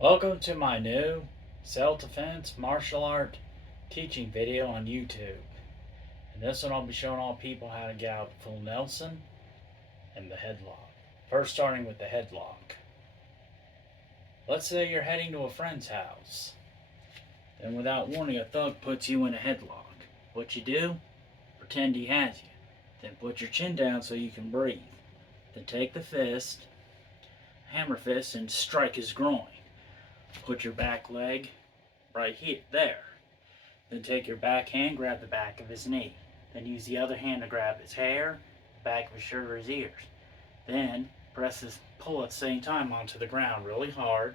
Welcome to my new self-defense martial art teaching video on YouTube. In this one I'll be showing all people how to get out full Nelson and the headlock. First starting with the headlock. Let's say you're heading to a friend's house. Then without warning a thug puts you in a headlock. What you do? Pretend he has you. Then put your chin down so you can breathe. Then take the fist, hammer fist, and strike his groin. Put your back leg right here, there. Then take your back hand, grab the back of his knee. Then use the other hand to grab his hair, the back of his shirt or his ears. Then press his pull at the same time onto the ground really hard.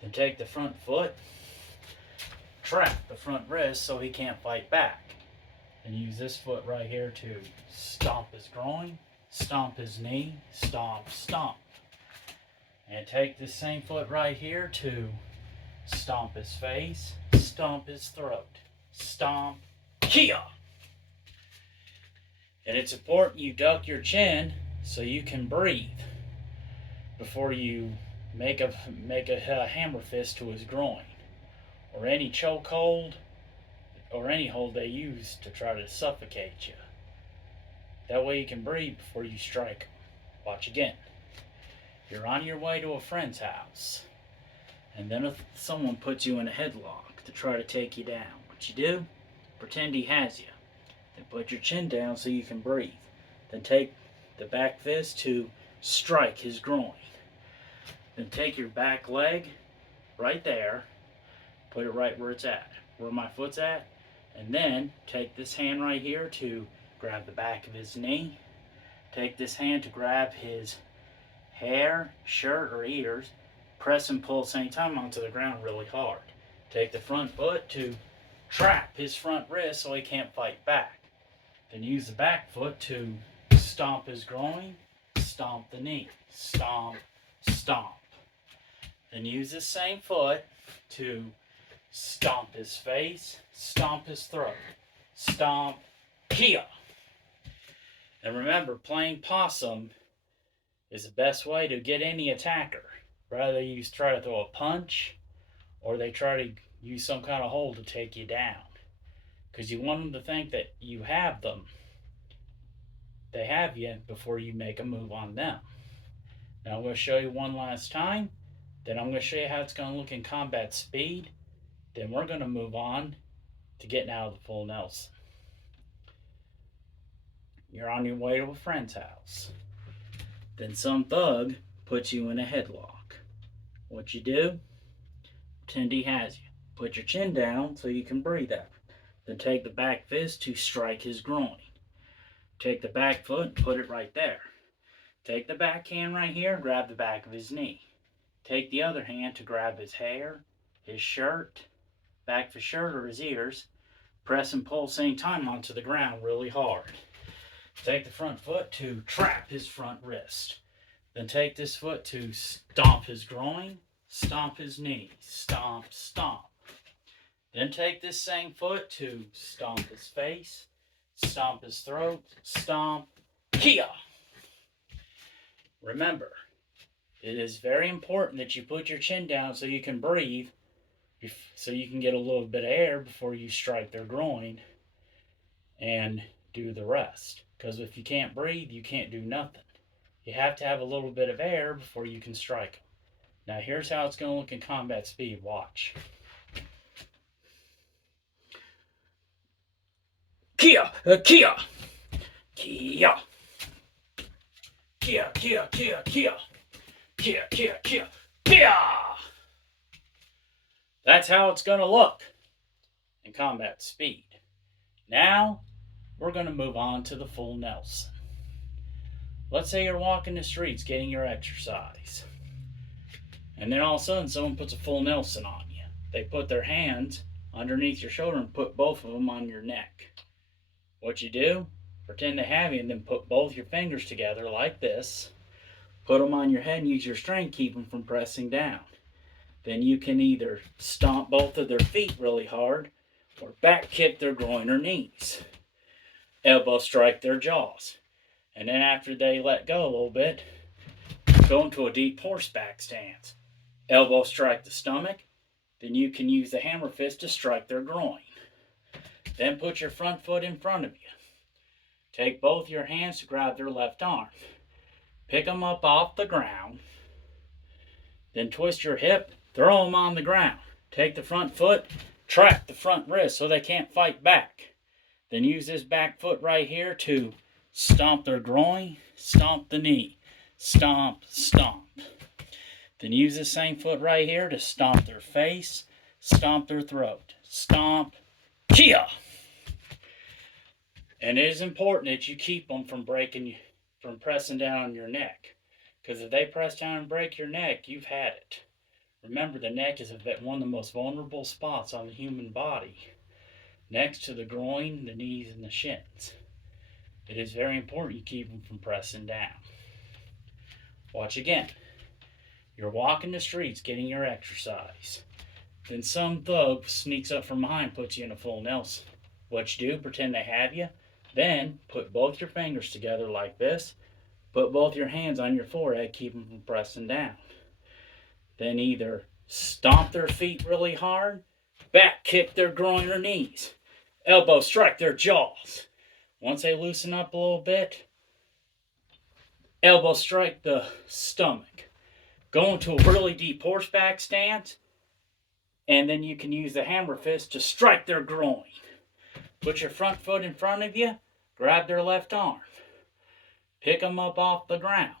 Then take the front foot, trap the front wrist so he can't fight back. And use this foot right here to stomp his groin, stomp his knee, stomp, stomp. And take this same foot right here to stomp his face, stomp his throat, stomp, kia. And it's important you duck your chin so you can breathe before you make a hammer fist to his groin or any chokehold or any hold they use to try to suffocate you. That way you can breathe before you strike him. Watch again. You're on your way to a friend's house, and then if someone puts you in a headlock to try to take you down, what you do? Pretend he has you. Then put your chin down so you can breathe. Then take the back fist to strike his groin. Then take your back leg right there, put it right where it's at, where my foot's at, and then take this hand right here to grab the back of his knee. Take this hand to grab his hair, shirt, or ears. Press and pull at the same time onto the ground really hard. Take the front foot to trap his front wrist so he can't fight back. Then use the back foot to stomp his groin, stomp the knee, stomp, stomp. Then use the same foot to stomp his face, stomp his throat, stomp, kia. And remember, playing possum is the best way to get any attacker. Rather you try to throw a punch or they try to use some kind of hold to take you down. Because you want them to think that you have them. They have you before you make a move on them. Now I'm going to show you one last time. Then I'm going to show you how it's going to look in combat speed. Then we're going to move on to getting out of the full Nelson. You're on your way to a friend's house. Then some thug puts you in a headlock. What you do? Pretend he has you. Put your chin down so you can breathe out. Then take the back fist to strike his groin. Take the back foot and put it right there. Take the back hand right here and grab the back of his knee. Take the other hand to grab his hair, his shirt, back of his shirt or his ears. Press and pull at the same time onto the ground really hard. Take the front foot to trap his front wrist. Then take this foot to stomp his groin, stomp his knee, stomp, stomp. Then take this same foot to stomp his face, stomp his throat, stomp, kia. Remember, it is very important that you put your chin down so you can breathe, so you can get a little bit of air before you strike their groin and do the rest. Because if you can't breathe, you can't do nothing. You have to have a little bit of air before you can strike them. Now here's how it's going to look in combat speed. Watch. Kia, kia, kia, kia, kia, kia, kia, kia, kia, kia, kia. That's how it's going to look in combat speed. Now we're going to move on to the full Nelson. Let's say you're walking the streets getting your exercise. And then all of a sudden someone puts a full Nelson on you. They put their hands underneath your shoulder and put both of them on your neck. What you do? Pretend to have you and then put both your fingers together like this. Put them on your head and use your strength to keep them from pressing down. Then you can either stomp both of their feet really hard or back kick their groin or knees. Elbow strike their jaws. And then after they let go a little bit, go into a deep horseback stance. elbow strike the stomach, then you can use the hammer fist to strike their groin. Then put your front foot in front of you. Take both your hands to grab their left arm. Pick them up off the ground. Then twist your hip, throw them on the ground. Take the front foot, trap the front wrist so they can't fight back. Then use this back foot right here to stomp their groin, stomp the knee, stomp, stomp. Then use the same foot right here to stomp their face, stomp their throat, stomp, kia. And it is important that you keep them from pressing down on your neck. Because if they press down and break your neck, you've had it. Remember, the neck is one of the most vulnerable spots on the human body, next to the groin, the knees, and the shins. It is very important you keep them from pressing down. Watch again. You're walking the streets getting your exercise. Then some thug sneaks up from behind, puts you in a full Nelson. What you do, pretend they have you. Then put both your fingers together like this. Put both your hands on your forehead, keep them from pressing down. Then either stomp their feet really hard, back kick their groin or knees, elbow strike their jaws. Once they loosen up a little bit, elbow strike the stomach. Go into a really deep horseback stance, and then you can use the hammer fist to strike their groin. Put your front foot in front of you, grab their left arm. Pick them up off the ground.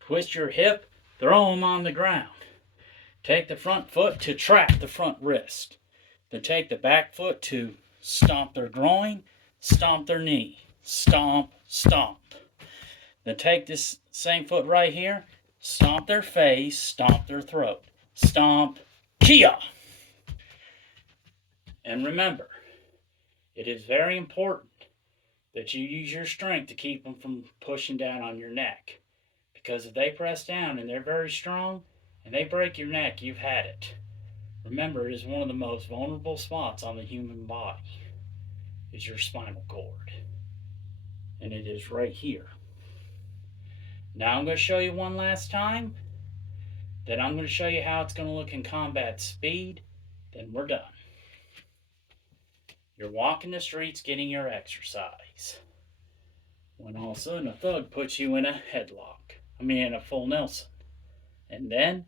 Twist your hip, throw them on the ground. Take the front foot to trap the front wrist. Then take the back foot to stomp their groin, stomp their knee, stomp, stomp. Then take this same foot right here, stomp their face, stomp their throat, stomp, kia. And remember, it is very important that you use your strength to keep them from pushing down on your neck. Because if they press down and they're very strong and they break your neck, you've had it. Remember, it is one of the most vulnerable spots on the human body, is your spinal cord. And it is right here. Now I'm going to show you one last time. Then I'm going to show you how it's going to look in combat speed. Then we're done. You're walking the streets getting your exercise, when all of a sudden a thug puts you in a in a full Nelson. And then,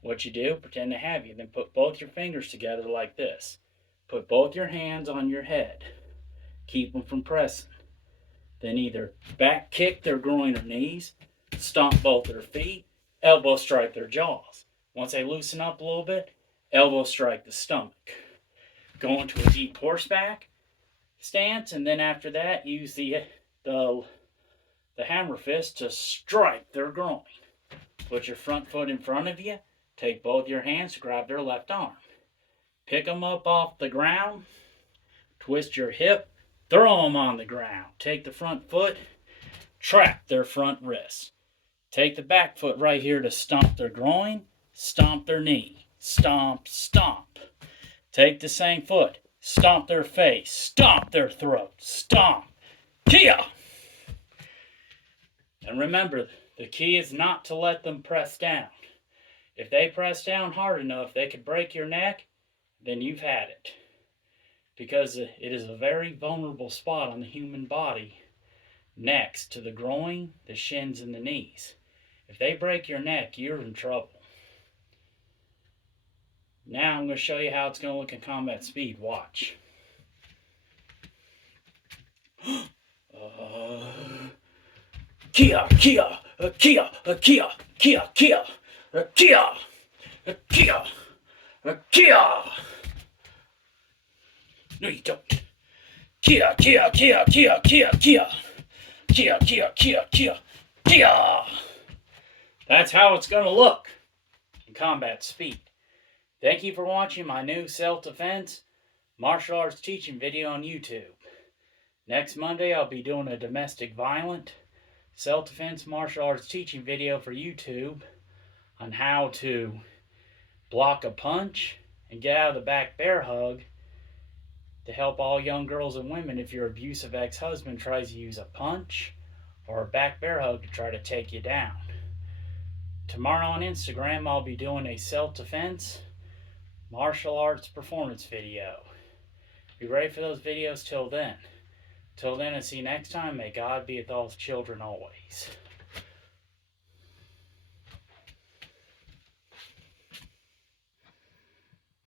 what you do, pretend to have you. Then put both your fingers together like this. Put both your hands on your head. Keep them from pressing. Then either back kick their groin or knees, stomp both their feet, elbow strike their jaws. Once they loosen up a little bit, elbow strike the stomach. Go into a deep horseback stance, and then after that, use the hammer fist to strike their groin. Put your front foot in front of you. Take both your hands to grab their left arm. Pick them up off the ground. Twist your hip. Throw them on the ground. Take the front foot. Trap their front wrist. Take the back foot right here to stomp their groin. Stomp their knee. Stomp, stomp. Take the same foot, stomp their face, stomp their throat, stomp, kia! And remember, the key is not to let them press down. If they press down hard enough, they could break your neck, then you've had it. Because it is a very vulnerable spot on the human body, next to the groin, the shins, and the knees. If they break your neck, you're in trouble. Now I'm going to show you how it's going to look in combat speed. Watch. Kia, kia, kia, kia, kia, kia, kia, kia, kia. No, you don't. Kia, kia, kia, kia, kia, kia. Kia, kia, kia, kia, kia. That's how it's going to look in combat speed. Thank you for watching my new self-defense martial arts teaching video on YouTube. Next Monday, I'll be doing a domestic violent self-defense martial arts teaching video for YouTube on how to block a punch and get out of the back bear hug to help all young girls and women if your abusive ex-husband tries to use a punch or a back bear hug to try to take you down. Tomorrow on Instagram, I'll be doing a self-defense martial arts performance video. Be ready for those videos till then. Till then, and see you next time. May God be with all children always.